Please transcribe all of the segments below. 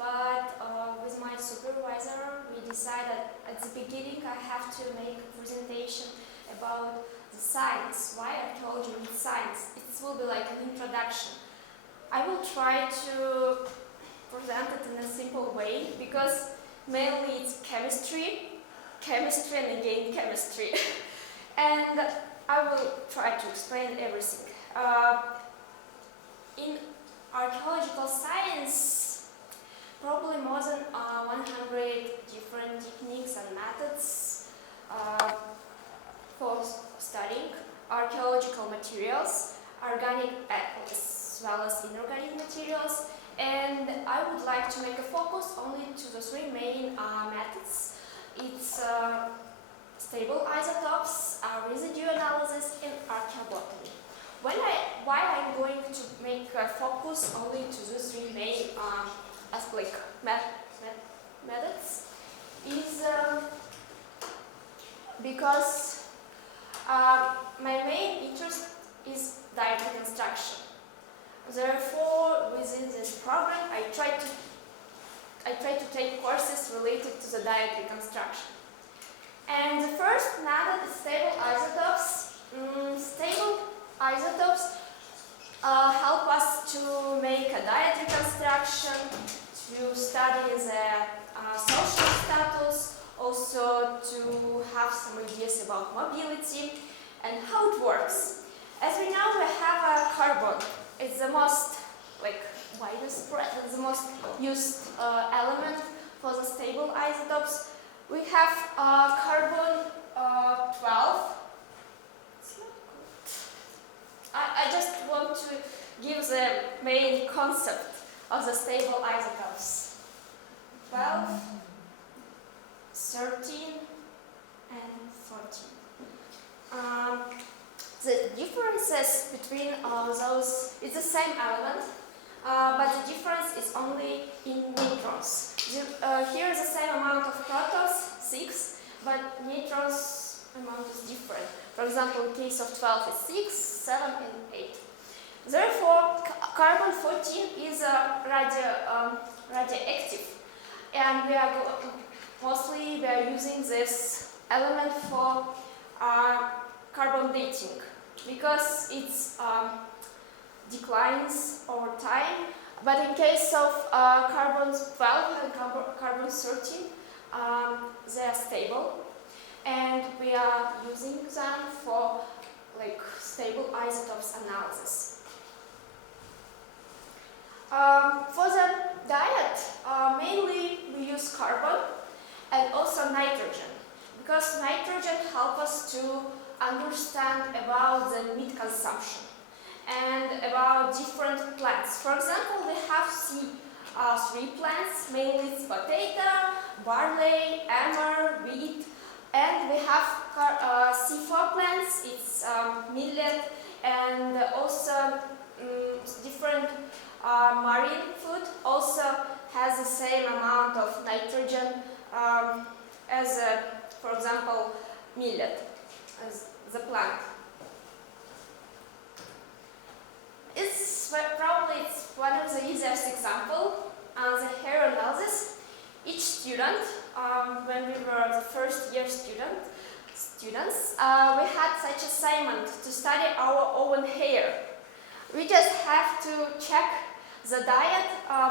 but with my supervisor we decided at the beginning I have to make a presentation about the science, why archaeology needs science. It will be like an introduction. I will try to present it in a simple way because mainly it's chemistry and again chemistry. And I will try to explain everything. In archaeological science, probably more than 100 different techniques and methods for studying archaeological materials, organic as well as inorganic materials, and I would like to make a focus only to the three main methods. It's stable isotopes, residue analysis, and archaeobotany. Why I'm going to make a focus only to these three main methods is because my main interest is diet reconstruction. Therefore, within this program, I try to take courses related to the diet reconstruction. And the first method is stable isotopes. Stable isotopes help us to make a diet reconstruction, to study the social status, also to have some ideas about mobility and how it works. As we know, we have a carbon. It's the most widest spread, it's the most used element for the stable isotopes. We have carbon 12. It's not good. I just want to give the main concept of the stable isotopes. 12, 13, and 14. The differences between those, it's the same element, but the difference is only in neutrons. Here is the same amount of protons, 6, but neutrons amount is different. For example, in case of 12 is 6, 7, and 8. Therefore, carbon 14 is radioactive, and we are using this element for carbon dating because it declines over time. But in case of carbon 12 and carbon 13, they are stable, and we are using them for stable isotopes analysis. For the diet, mainly we use carbon and also nitrogen, because nitrogen helps us to understand about the meat consumption and about different plants. For example, we have three plants, mainly it's potato, barley, emmer, wheat, and we have C4 plants, it's millet, and also different marine food also has the same amount of nitrogen as, for example, millet, as the plant. It's one of the easiest examples, the hair analysis. Each student, when we were the first year students, we had such assignment to study our own hair. We just have to check the diet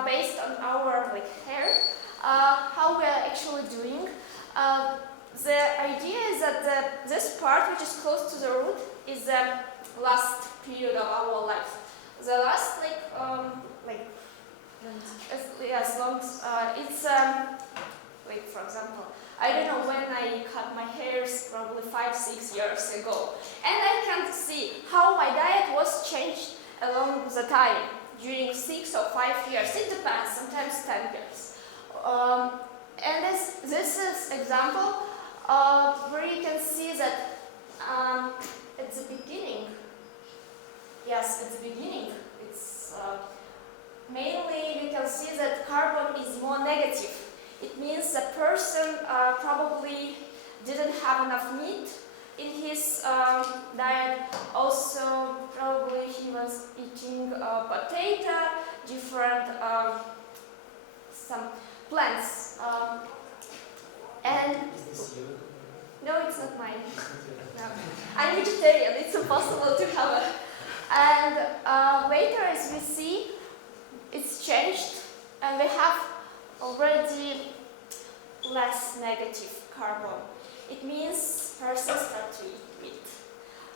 based on our hair, how we are actually doing. The idea is that this part, which is close to the root, is the last period of our life. The last, as long as it's for example, I don't know when I cut my hairs, probably 5-6 years ago, and I can see how my diet was changed along the time during 6 or 5 years. It depends, sometimes 10 years. And this is example where you can see that at the beginning, it's mainly we can see that carbon is more negative. It means the person probably didn't have enough meat in his diet. Also, probably he was eating potato, different some plants. And Is this you? no, it's not mine. No. I'm vegetarian, it's impossible to have a... And later, as we see, it's changed, and we have already less negative carbon. It means persons start to eat meat,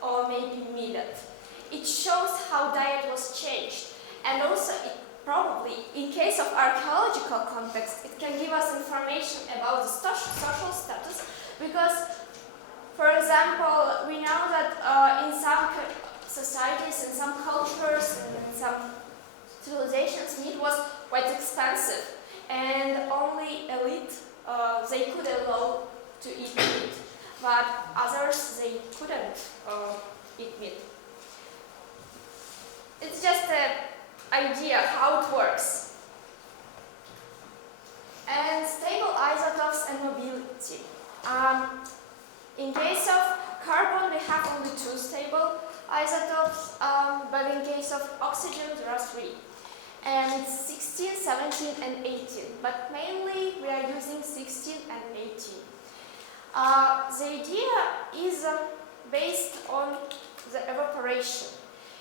or maybe millet. It shows how diet was changed, and also it probably, in case of archaeological context, it can give us information about the social status, because, for example, we know that in some societies, in some cultures, in some civilizations, meat was quite expensive, and only elite, they could allow to eat meat, but others, they couldn't eat meat. It's just an idea how it works. And stable isotopes and mobility. In case of carbon, we have only 2 stable isotopes, but in case of oxygen, there are 3. And it's 16, 17, and 18. But mainly, we are using 16 and 18. The idea is based on the evaporation.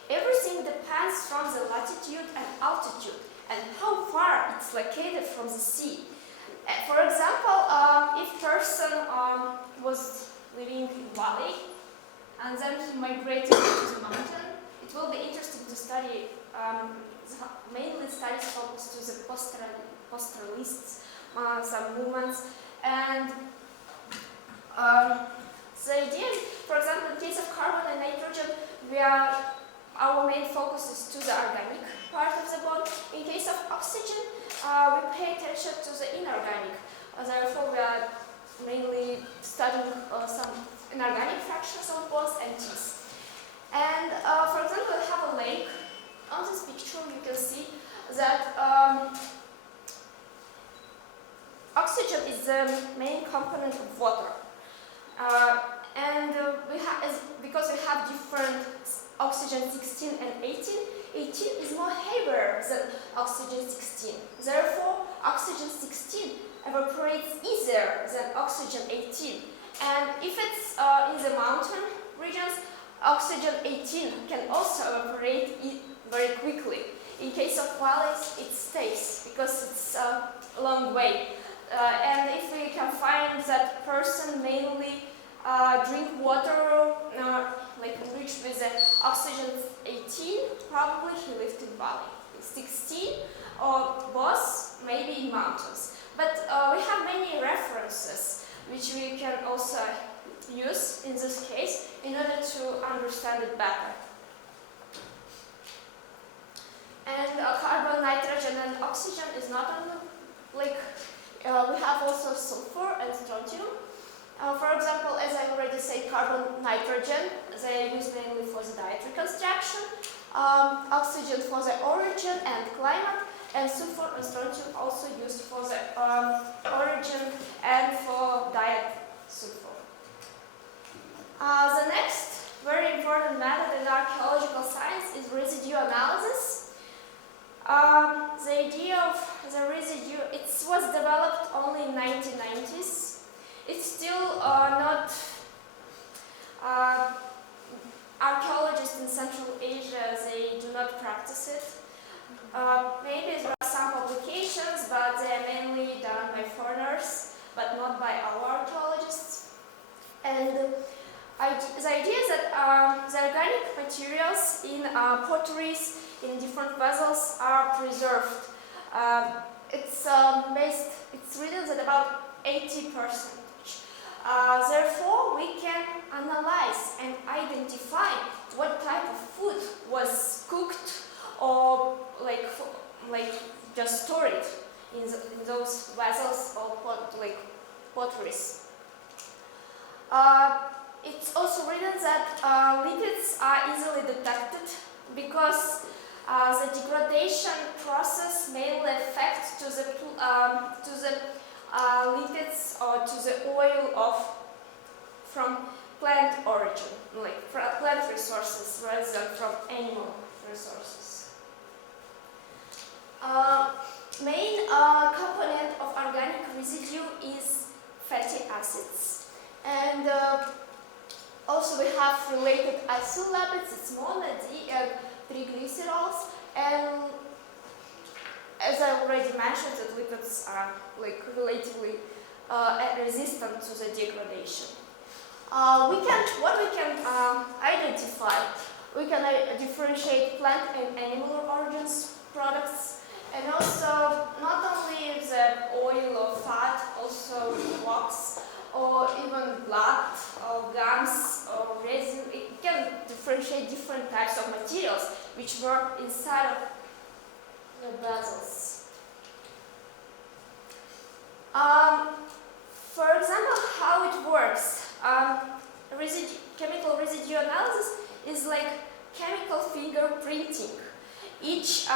Everything depends from the latitude and altitude and how far it's located from the sea. For example, if person was living in valley and then he migrated to the mountain, it will be interesting to study, mainly studies focused to the pastoralists, some movements, and the idea, for example, in case of carbon and nitrogen, our main focus is to the organic part of the bond. In case of oxygen, we pay attention to the inorganic. Therefore, we are mainly studying some inorganic fractions of bonds and T's. And for example, we have a lake. On this picture, you can see that oxygen is the main component of water. Because we have different oxygen 16 and 18, 18 is more heavier than oxygen 16. Therefore, oxygen 16 evaporates easier than oxygen 18. And if it's in the mountain regions, oxygen 18 can also evaporate very quickly. In case of valleys, it stays because it's a long way. And if we can find that person mainly drink water like enriched with oxygen 18, probably he lived in valley. 16 or both, maybe in mountains. But we have many references which we can also use in this case in order to understand it better. And carbon, nitrogen, and oxygen is not only like we have also sulfur and strontium. For example, as I already said, carbon, nitrogen, they are used mainly for the diet reconstruction, oxygen for the origin and climate, and sulfur and strontium also used for the origin and for diet sulfur. The next very important method in archaeological science is residue analysis. The idea of the residue, it was developed only in 1990s. It's still not, archaeologists in Central Asia, they do not practice it. Maybe there are some publications, but they are mainly done by foreigners, but not by our archaeologists. And the idea is that the organic materials in potteries, in different vessels are preserved. It's written that about 80%. Therefore, we can analyze and identify what type of food was cooked or like just stored in those vessels or potteries. It's also written that lipids are easily detected because the degradation process mainly affects to the lipids or to the oil from plant origin, like plant resources rather than from animal resources. main component of organic residue is fatty acids, and also we have related isolates, it's mono, D, and triglycerols, and as I already mentioned, that lipids are relatively resistant to the degradation. What we can identify, we can differentiate plant and animal origins products, and also not only the oil or fat, also wax or even blood or gums or resin. We can differentiate different types of materials which were inside of the vessels. For example, how it works. Chemical residue analysis is like chemical fingerprinting. Each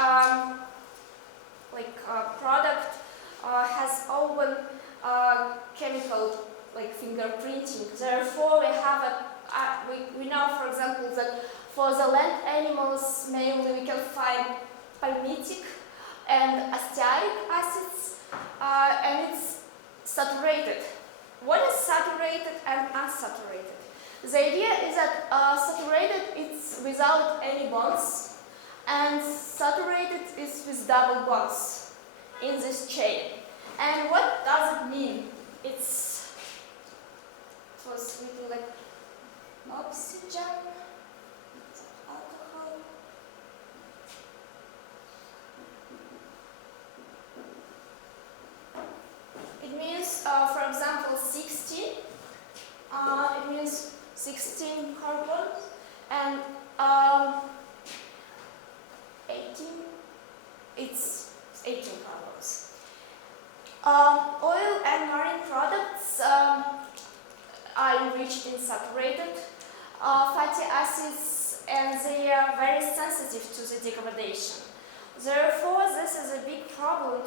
product has own chemical fingerprinting. Therefore, we have we know, for example, that for the land animals mainly we can find palmitic and acetic acids, and it's saturated. What is saturated and unsaturated? The idea is that saturated is without any bonds, and saturated is with double bonds in this chain. And what does it mean? It was written like oxygen, alcohol. It means, for example, 16. It means 16 carbons, and 18. It's 18 carbons. Oil and marine products are enriched in saturated fatty acids, and they are very sensitive to the degradation. Therefore, this is a big problem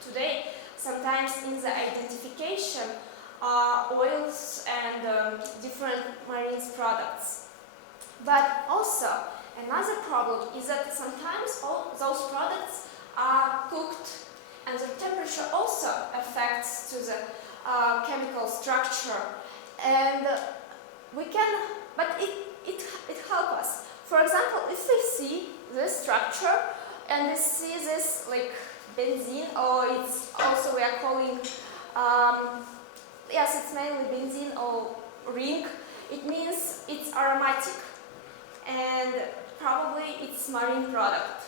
today. Sometimes in the identification oils and different marine products. But also another problem is that sometimes all those products are cooked, and the temperature also affects to the chemical structure, and it helps us. For example, if we see this structure and we see this benzene, or it's also we are calling yes, it's mainly benzene or ring, it means it's aromatic, and probably it's marine product.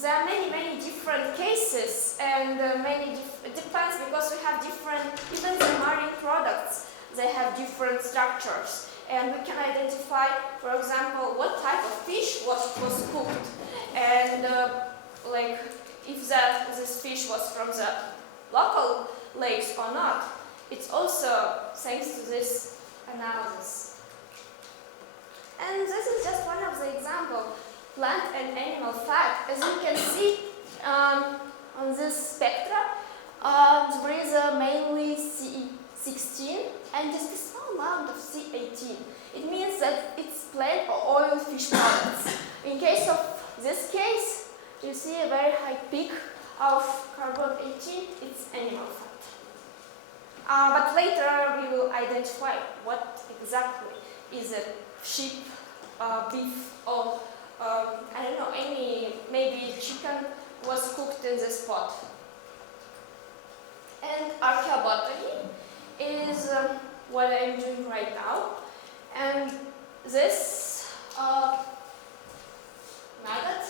There are many different cases, and it depends, because we have different, even the marine products, they have different structures, and we can identify, for example, what type of fish was cooked, and if this fish was from the local lakes or not. It's also thanks to this analysis. And this is just one of the examples. Plant and animal fat. As you can see on this spectra, there is mainly C16 and just a small amount of C18. It means that it's plant or oil fish products. In case of this case, you see a very high peak of carbon 18, it's animal fat. But later we will identify what exactly is it: sheep, beef, or I don't know, maybe chicken was cooked in this pot. And archaeobotany is what I'm doing right now, and this method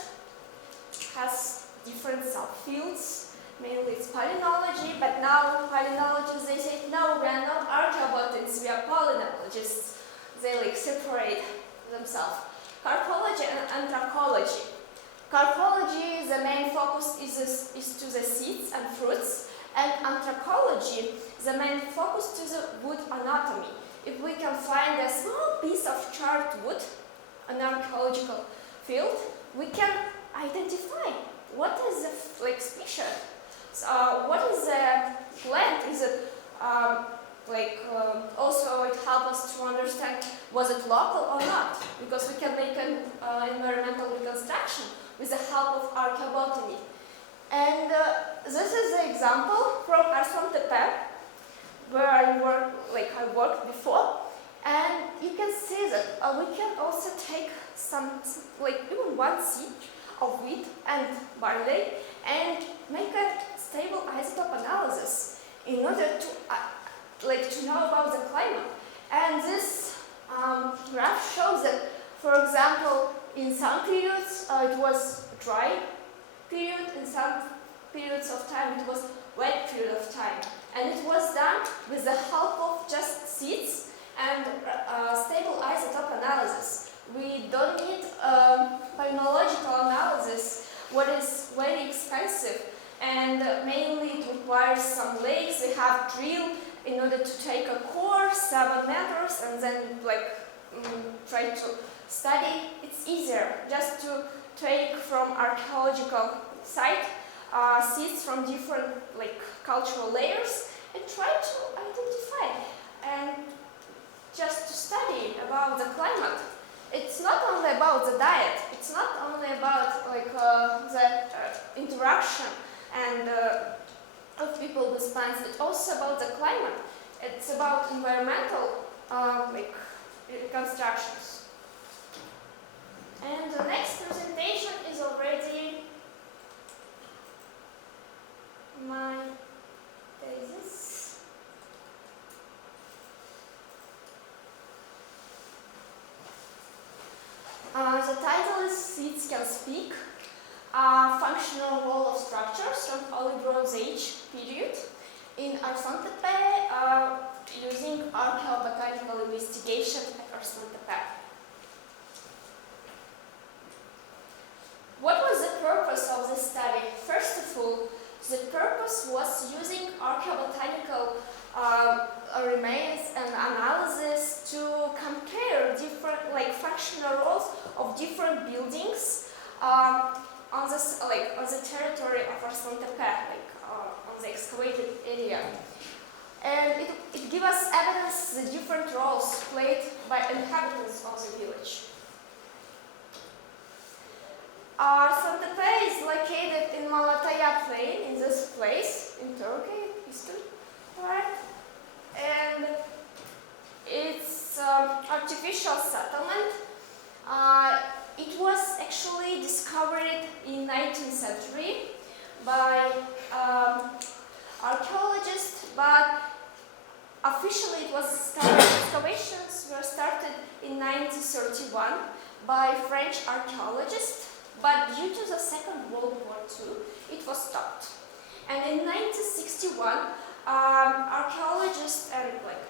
has different subfields. Mainly it's palynology, but now palynologists, they say, no, we are not archaeobotanists, we are palynologists. They separate themselves. Carpology and anthracology. Carpology, the main focus is to the seeds and fruits, and anthracology, the main focus to the wood anatomy. If we can find a small piece of charred wood, an archaeological field, we can identify what is the species. What is the plant? Is it also it help us to understand was it local or not, because we can make an environmental reconstruction with the help of archaeobotany. And this is the example from Arslantepe, where I worked before, and you can see that we can also take some, even one seed of wheat and barley and make a stable isotope analysis in order to know about the climate. And this graph shows that, for example, in some periods it was dry period, in some periods of time it was wet period of time. And it was done with the help of just seeds and stable isotope analysis. We don't need biological analysis, what is very expensive, and mainly it requires some lakes. We have drill in order to take a core 7 meters and then try to study. It's easier just to take from archaeological site seeds from different cultural layers and try to identify and just to study about the climate. It's not only about the diet, it's not only about the interaction and of people with plants, it's also about the climate. It's about environmental reconstructions. And the next presentation is already my thesis. The title is Seeds Can Speak, Functional Role of Structures from Early Bronze Age period in Arslantepe using archaeobotanical investigation at Arslantepe. What was the purpose of this study? First of all, the purpose was using archaeobotanical remains and analysis to compare different functional roles of different buildings on the territory of Arslantepe, on the excavated area. And it gives us evidence the different roles played by inhabitants of the village. Arslantepe is located in Malatya plain, in this place, in Turkey, eastern part. And it's artificial settlement. It was actually discovered in 19th century by archaeologists, but officially it was excavations were started in 1931 by French archaeologists. But due to the Second World War II, it was stopped. And in 1961, archaeologists and the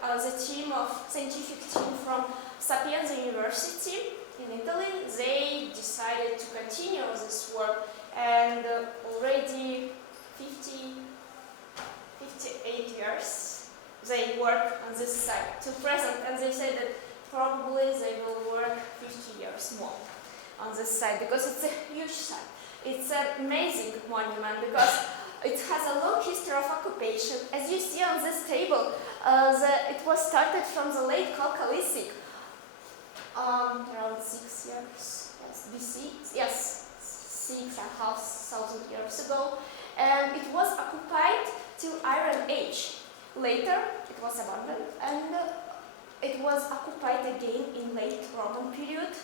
scientific team from Sapienza University in Italy, they decided to continue this work, and already 58 years they work on this site to present, and they say that probably they will work 50 years more on this site, because it's a huge site. It's an amazing monument because it has a long history of occupation. As you see on this table, it was started from the late Chalcolithic, around 6 years, yes, BC, yes, 6,500 years ago, and it was occupied till Iron Age. Later, it was abandoned, and it was occupied again in late Roman period.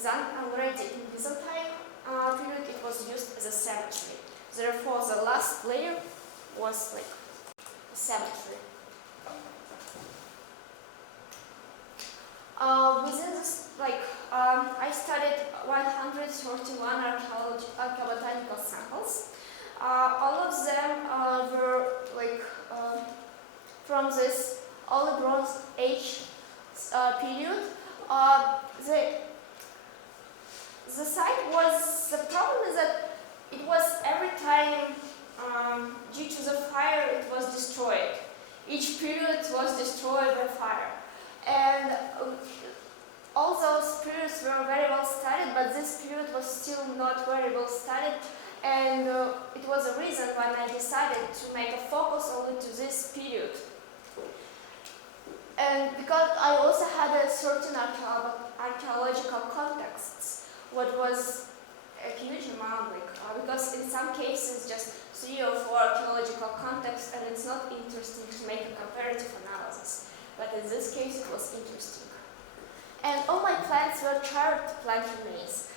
Then already in Byzantine period it was used as a cemetery. Therefore the last layer was a cemetery. Within this, I studied 131 archaeobotanical samples. All of them were from this Early Bronze Age period. The site was, the problem is that it was every time, due to the fire, it was destroyed. Each period was destroyed by fire. And all those periods were very well studied, but this period was still not very well studied. And it was a reason when I decided to make a focus only to this period. And because I also had a certain archaeological contexts, what was a huge amount, because in some cases just 3 or 4 archaeological contexts, and it's not interesting to make a comparative analysis. But in this case, it was interesting. And all my plants were charred plant remains.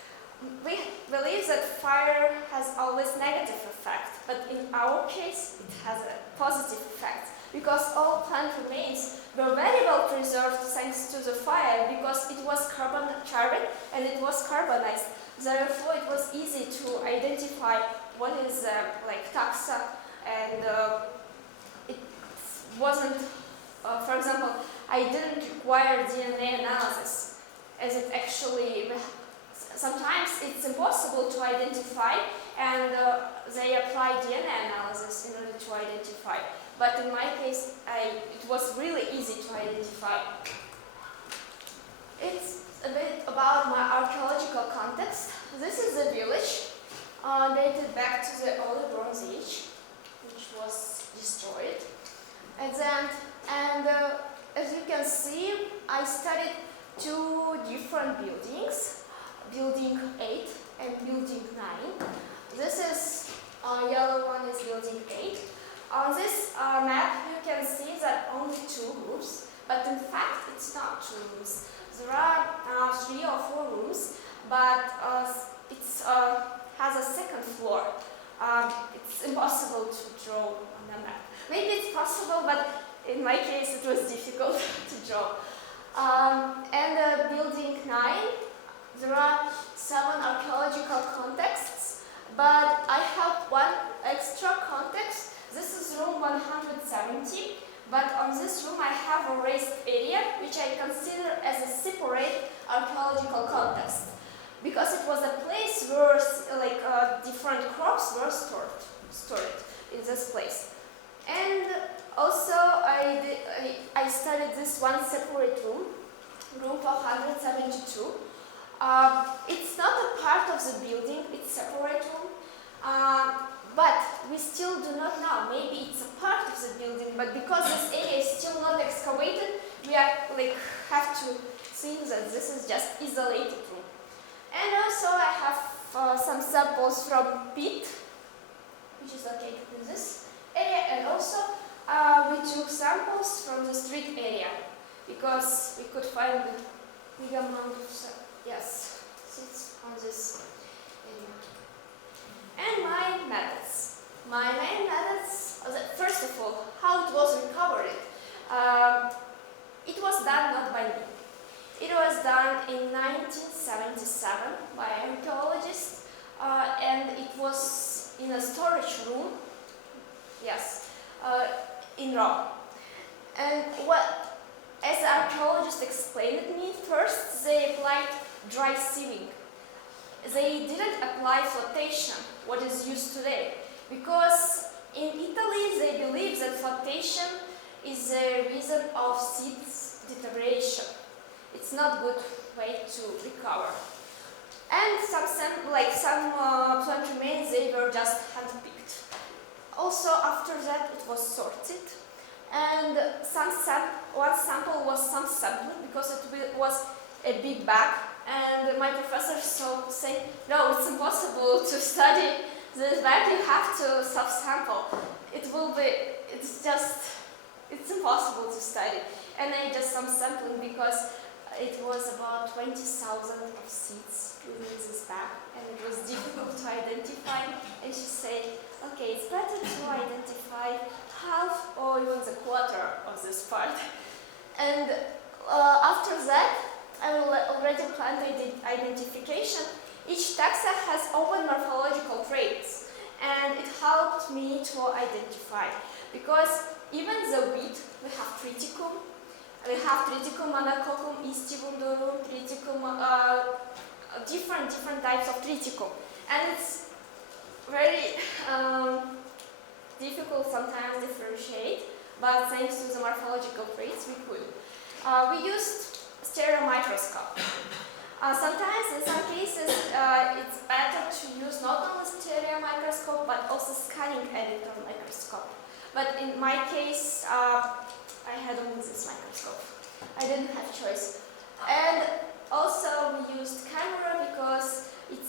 We believe that fire has always negative effect, but in our case, it has a positive effect, because all plant remains were very well preserved thanks to the fire, because it was charred and it was carbonized. Therefore, it was easy to identify what is taxa, and it wasn't, for example, I didn't require DNA analysis, as it actually, sometimes it's impossible to identify, and they apply DNA analysis in order to identify. But in my case, it was really easy to identify. It's a bit about my archaeological context. This is the village, dated back to the early Bronze Age, which was destroyed at the end. And as you can see, I studied 2 different buildings, Building VIII and Building IX. This is, yellow one is Building VIII. On this map, you can see that only 2 rooms, but in fact, it's not 2 rooms. There are 3 or 4 rooms, but it has a second floor. It's impossible to draw on the map. Maybe it's possible, but in my case, it was difficult to draw. And Building IX, there are 7 archaeological contexts, but I have 1 extra context. This is room 170, but on this room I have a raised area, which I consider as a separate archaeological context, because it was a place where different crops were stored in this place. And also I studied this 1 separate room 472. It's not a part of the building, it's a separate room. But we still do not know. Maybe it's a part of the building, but because this area is still not excavated, we have to think that this is just isolated room. And also I have some samples from pit, which is located in this area, and also we took samples from the street area, because we could find a big amount of seeds on this area. And my methods. My main methods, first of all, how it was recovered. It was done not by me. It was done in 1977 by archaeologists, and it was in a storage room, in Rome. And as the archaeologists explained it me, first they applied dry sieving. They didn't apply flotation, what is used today, because in Italy they believe that flotation is a reason of seeds deterioration. It's not good way to recover. And some plant remains, they were just handpicked. Also after that it was sorted, and one sample was some sampling, because it was a big bag. And my professor said, no, it's impossible to study this bag, you have to subsample. It's impossible to study. And I did some sampling, because it was about 20,000 of seeds within this bag, and it was difficult to identify. And she said, okay, it's better to identify half or even the quarter of this part. And after that, I will already planned identification. Each taxa has open morphological traits, and it helped me to identify, because even the wheat, we have triticum, anacoccum, istivundorum, triticum, different types of triticum, and it's very difficult sometimes to differentiate, but thanks to the morphological traits we could. We used stereo microscope. Sometimes, in some cases, it's better to use not only stereo microscope, but also scanning editor microscope. But in my case, I had only this microscope. didn't have choice. And also we used camera because it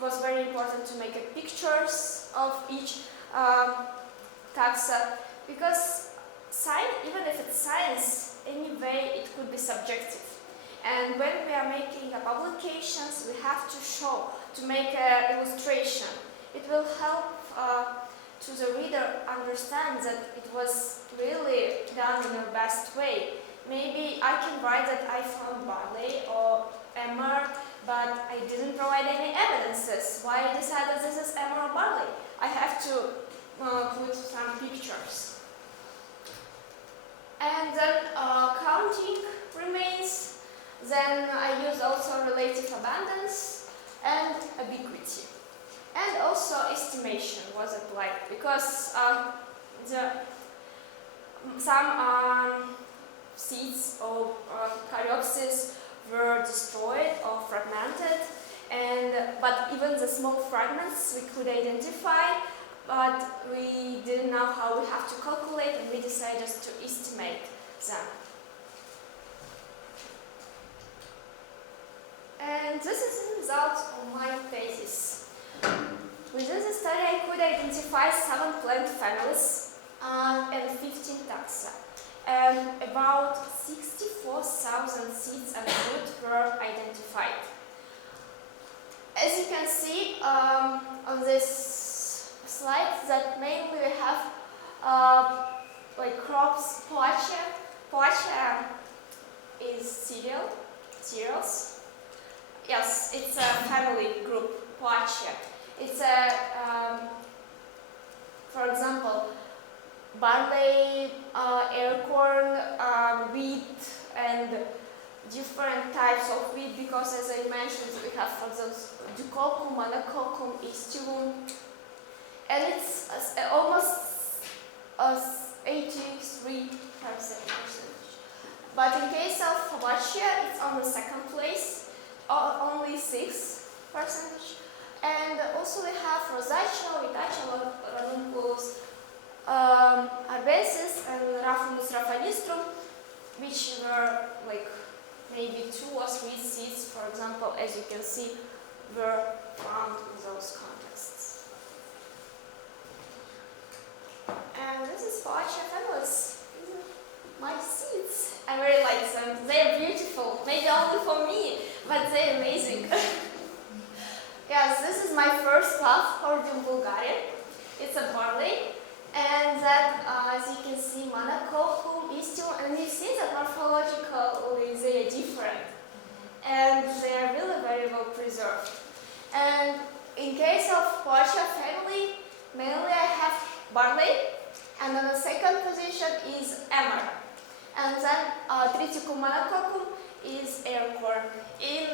was very important to make pictures of each taxa, because even if it's science, anyway it could be subjective. And when we are making publications, we have to show, to make an illustration. It will help to the reader understand that it was really done in the best way. Maybe I can write that I found barley or emmer, but I didn't provide any evidences. Why I decided this is emmer or barley? I have to put some pictures. And then counting remains. Then I used also relative abundance and ubiquity. And also estimation was applied, because some seeds or caryopsis were destroyed or fragmented, but even the small fragments we could identify, but we didn't know how we have to calculate, and we decided just to estimate them. And this is the result of my thesis. Within the study I could identify 7 plant families and 15 taxa. And about 64,000 seeds and fruit were identified. As you can see on this slide, that mainly we have like crops. Malatya is cereals. Yes, it's a family group, Malatya. It's for example, barley, acorn, wheat, and different types of wheat, because as I mentioned, we have for those ducocum, monococum, istium, and it's almost 83%. But in case of Malatya, it's on the second place, only 6%. And also we have rosacea, vitaceae, ranunculus, arbesis, and Raphanus raphanistrum, which were like maybe 2 or 3 seeds, for example, as you can see, were found in those contexts. And this is Malatya families. My seeds. I really like them. They're beautiful. Maybe only for me, but they're amazing. Yes, this is my first love, Hordeum vulgare. It's a barley. And then, as you can see, monococum, istium, and you see that morphologically they are different. And they are really very well preserved. And in case of Malatya family, mainly I have barley, and on the second position is emmer. And then Triticum monococum is acorn. In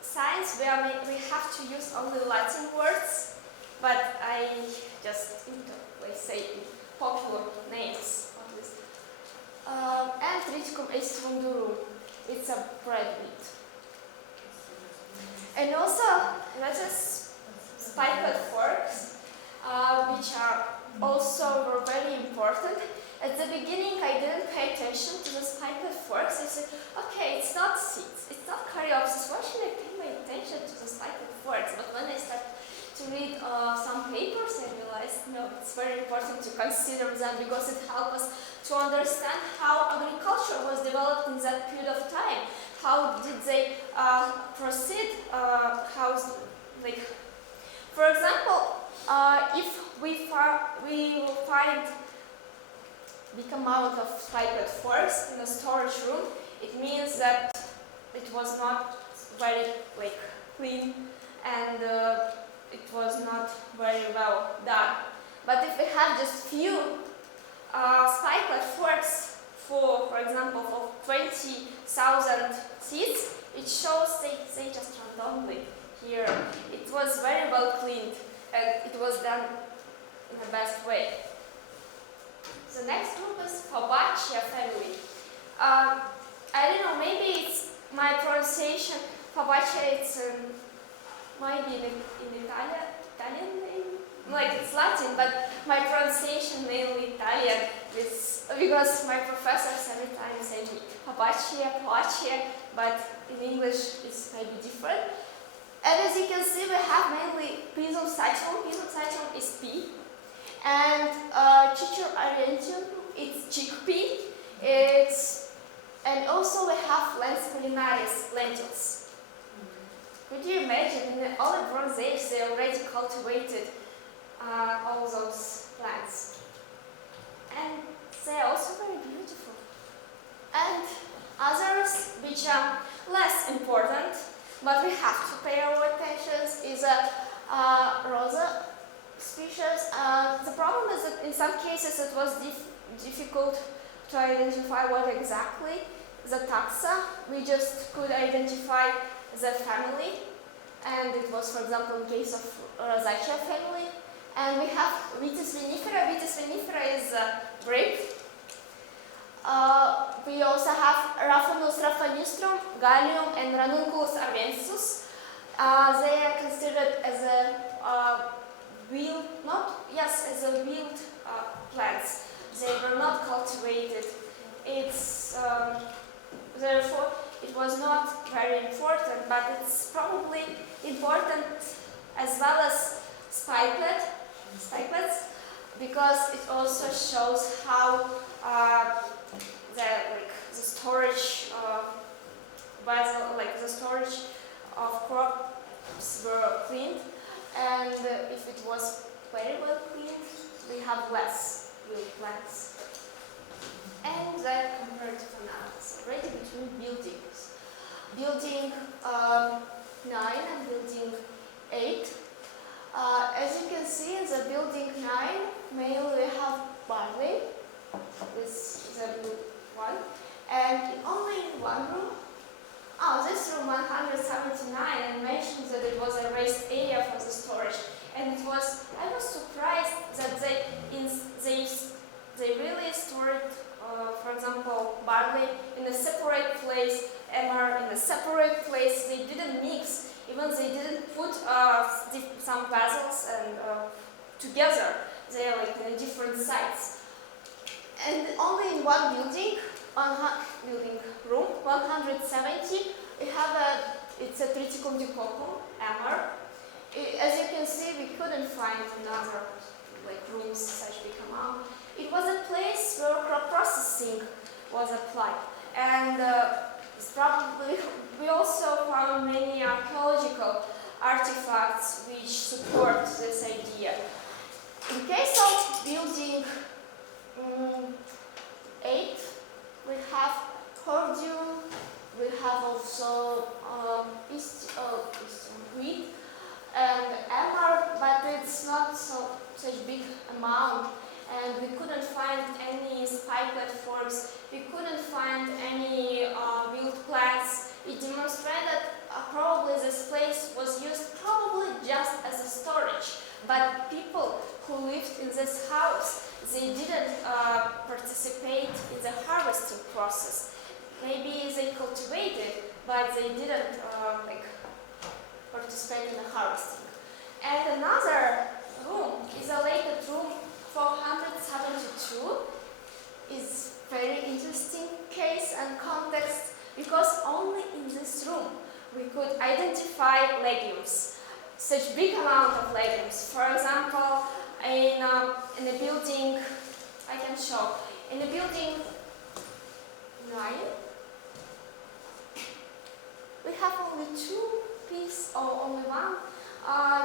science, we have to use only Latin words, but I just say popular names of this. And Triticum aestivum, it's a bread wheat. And also, lettuce spiked forks, which are also were very important. At the beginning, I didn't pay attention to the spiked forks. I said, okay, it's not seeds, it's not caryopsis. Why should I pay my attention to the spiked forks? But when I started to read some papers, I realized, no, it's very important to consider them, because it helps us to understand how agriculture was developed in that period of time. How did they proceed? For example, if we will find big amount of spiked forks in a storage room, it means that it was not very clean, and it was not very well done. But if we have just few spiked forks for example, for 20,000 seeds, it shows they just randomly here. It was very well cleaned, and it was done in the best way. The next group is Malatya family. I don't know, maybe it's my pronunciation. Malatya, it's maybe in Italian name. It's Latin, but my pronunciation mainly Italian, because my professors every time say me Malatya, but in English it's maybe different. And as you can see, we have mainly Pisum sativum. Pisum sativum is pea, and Cichor argenteum, it's chickpea. And also we have lens culinaris, lentils. Could you imagine in the early Bronze Age they already cultivated all those plants? And they're also very beautiful. And others which are less important, but we have to pay our attention, is a rosa species. The problem is that in some cases it was difficult to identify what exactly the taxa. We just could identify the family, and it was, for example, in case of Rosacea family. And we have Vitis vinifera. Vitis vinifera is a grape. We also have Raphanus raphanistrum, Gallium, and Ranunculus arvensis. They are considered as a wild, plants. They were not cultivated. Therefore, it was not very important, but it's probably important as well as spikelets, because it also shows how the storage the storage of crops were cleaned, and if it was very well cleaned, we have less wild plants. And that comparative analysis already between buildings. Building 9 and building 8. As you can see in the building 9, mainly we have barley. This is a blue one. And only in one room. This room 179, and mentions that it was a raised area for the storage. And I was surprised that they really stored, for example, barley in a separate place, emmer in a separate place. They didn't mix, even they didn't put some vessels and together. They are like in different sites. And only in one building room 170, we have it's a triticum dicocum, emmer. As you can see, we couldn't find another rooms such big amount. It was a place where crop processing was applied, and probably we also found many archaeological artifacts which support this idea. In case of building 8, we have cordium, we have also wheat and emmer, but it's not such big amount, and we couldn't find any spikelet forms, we couldn't find any wild plants. It demonstrated that probably this place was used probably just as a storage, but people who lived in this house, they didn't participate in the harvesting process. Maybe they cultivated, but they didn't participate in the harvesting. And another room is a later room 472. Is very interesting case and context, because only in this room we could identify legumes, such big amount of legumes. For example, in a building, I can show, in a building 9, we have only 2 peas or only 1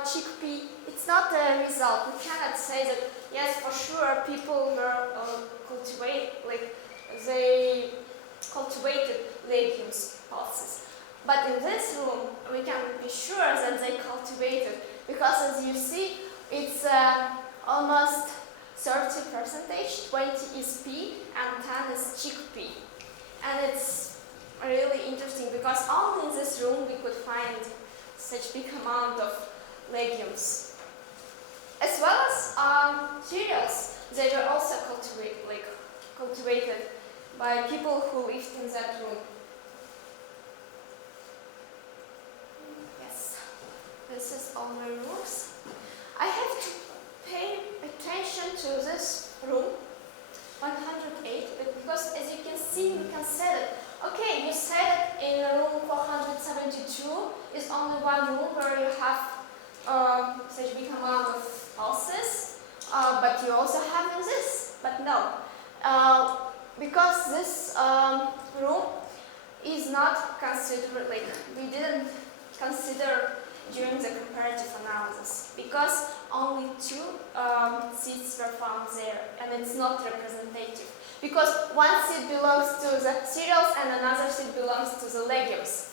chickpea. It's not a result. We cannot say that yes, for sure people were they cultivated legumes pulses. But in this room, we can be sure that they cultivated, because as you see, it's almost 30%, 20 is pea and 10 is chickpea. And it's really interesting because only in this room we could find such big amount of legumes. As well as cereals, they were also cultivated by people who lived in that room. Yes, this is all my rooms. I have to pay attention to this room, 108, because as you can see, we can say that two is only one room where you have such big amount of houses, but you also have in this. But no, because this room is not considered, like we didn't consider during the comparative analysis, because only two seeds were found there, and it's not representative. Because one seed belongs to the cereals and another seed belongs to the legumes.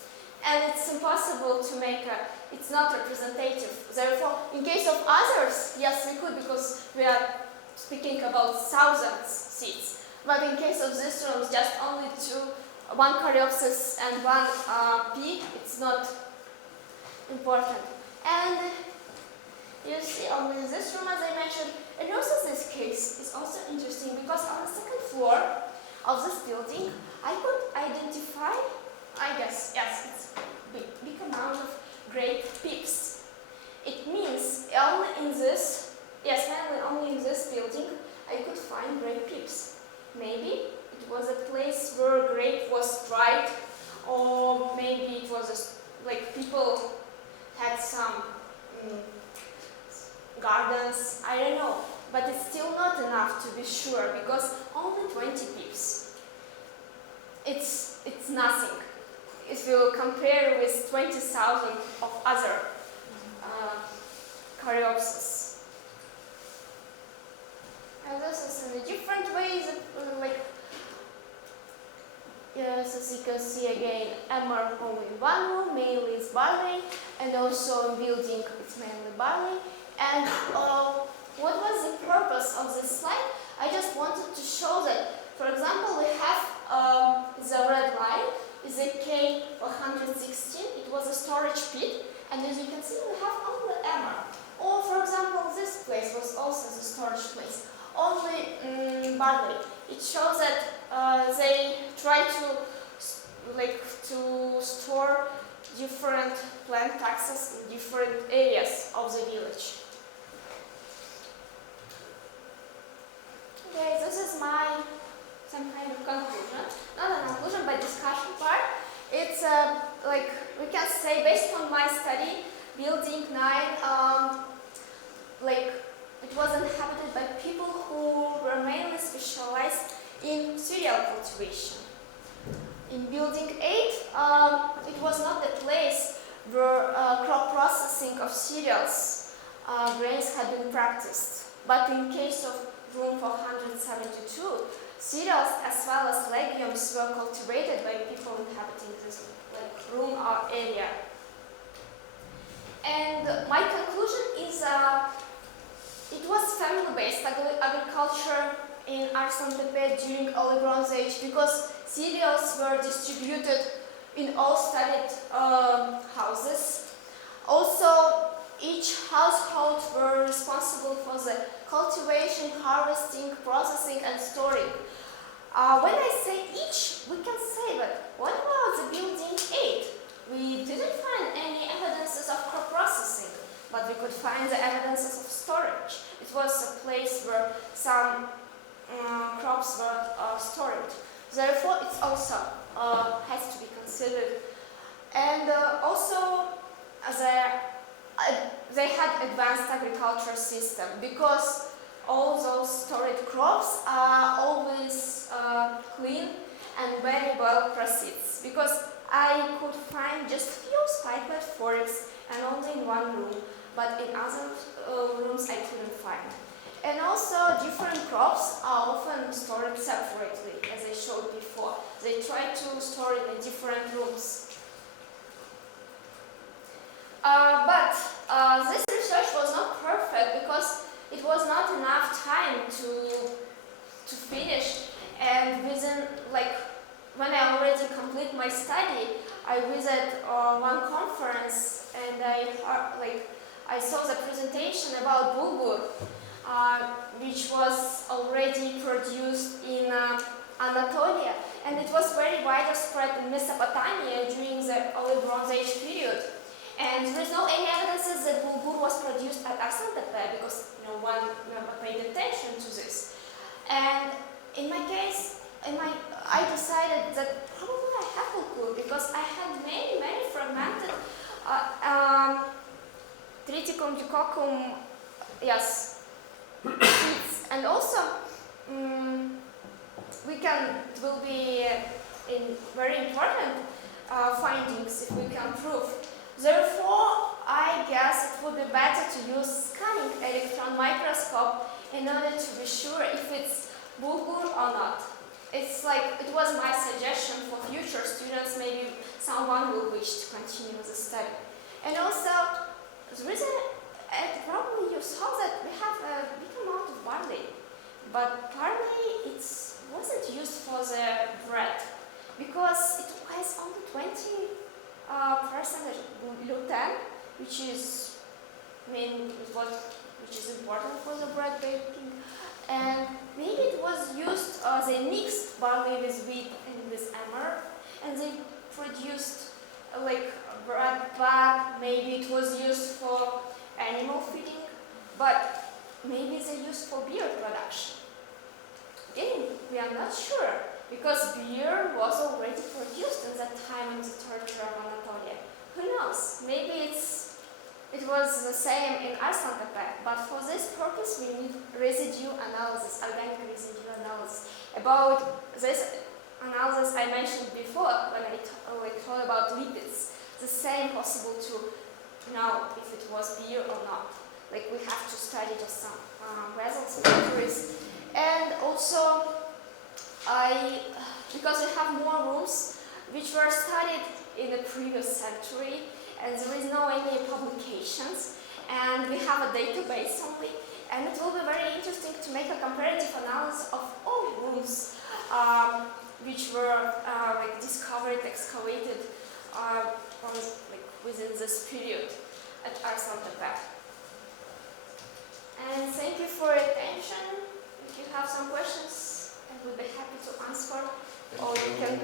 And it's impossible to make it's not representative. Therefore, in case of others, yes, we could, because we are speaking about thousands seeds. But in case of this room, just only two, one Caryopsis and one pea, it's not important. And you see only this room, as I mentioned, and also this case is also interesting because on the second floor of this building, I could identify, I guess, yes, it's big amount of grape pips. It means only in this, yes, only in this building, I could find grape pips. Maybe it was a place where grape was dried, or maybe it was like people had some gardens, I don't know, but it's still not enough to be sure, because only 20 pips. It's nothing if you compare with 20,000 of other Caryopsis. And this is in a different way, yes, as you can see again, emmer only in one room, mainly is barley, and also in building it's mainly barley. And what was the purpose of this slide? I just wanted to show that, for example, we have the red line is a K116. It was a storage pit, and as you can see, we have only emmer. Or, for example, this place was also the storage place, only barley. It shows that they try to store different plant taxas in different areas of the village. Okay, this is some kind of conclusion. Not a conclusion, but discussion part. It's we can say, based on my study, Building VIII, it was inhabited by people who were mainly specialized in cereal cultivation. In Building VIII, it was not the place where crop processing of cereals, grains had been practiced. But in case of room 472, cereals as well as legumes were cultivated by people inhabiting this room or area. And my conclusion is it was family-based agriculture in Arslantepe during early Bronze Age, because cereals were distributed in all studied houses. Also, each household were responsible for the cultivation, harvesting, processing, and storing. When I say each, we can say, but what about the Building VIII? We didn't find any evidences of crop processing, but we could find the evidences of storage. It was a place where some crops were stored. Therefore, it also has to be considered. And also, they had advanced agriculture system, because all those stored crops are always clean and very well processed. Because I could find just few spikelet forks and only in one room, but in other rooms I couldn't find. And also, different crops are often stored separately, as I showed before. They try to store in different rooms. But this research was not perfect, because it was not enough time to finish. And within, when I already complete my study, I visited one conference, and I saw the presentation about bulgur, which was already produced in Anatolia, and it was very widespread in Mesopotamia during the early Bronze Age period. And there is no any evidences that bulgur was produced at Arslantepe, because no one paid attention to this. And in my case, I decided that probably I have bulgur, because I had many fragmented Streptococcum, yes, seeds. And also, it will be in very important findings if we can prove. Therefore, I guess it would be better to use scanning electron microscope in order to be sure if it's bulgur or not. It's like, it was my suggestion for future students, maybe someone will wish to continue the study. And also, the reason, probably you saw that we have a big amount of barley, but barley wasn't used for the bread because it has only 20% gluten, which is, which is important for the bread baking. And maybe it was used, they mixed barley with wheat and with emmer, and they produced like bread back. Maybe it was used for animal feeding, but maybe they used for beer production. Again, we are not sure, because beer was already produced in that time in the territory of Anatolia. Who knows? Maybe it was the same in Arslantepe, but for this purpose we need residue analysis, organic residue analysis. About this analysis I mentioned before when I told about lipids. The same possible to know if it was beer or not. Like, we have to study just some results and theories. And also, because we have more rooms which were studied in the previous century, and there is no any publications, and we have a database only, and it will be very interesting to make a comparative analysis of all rooms which were discovered, excavated within this period at Arslantepe. And thank you for your attention. If you have some questions, I will be happy to answer, or you can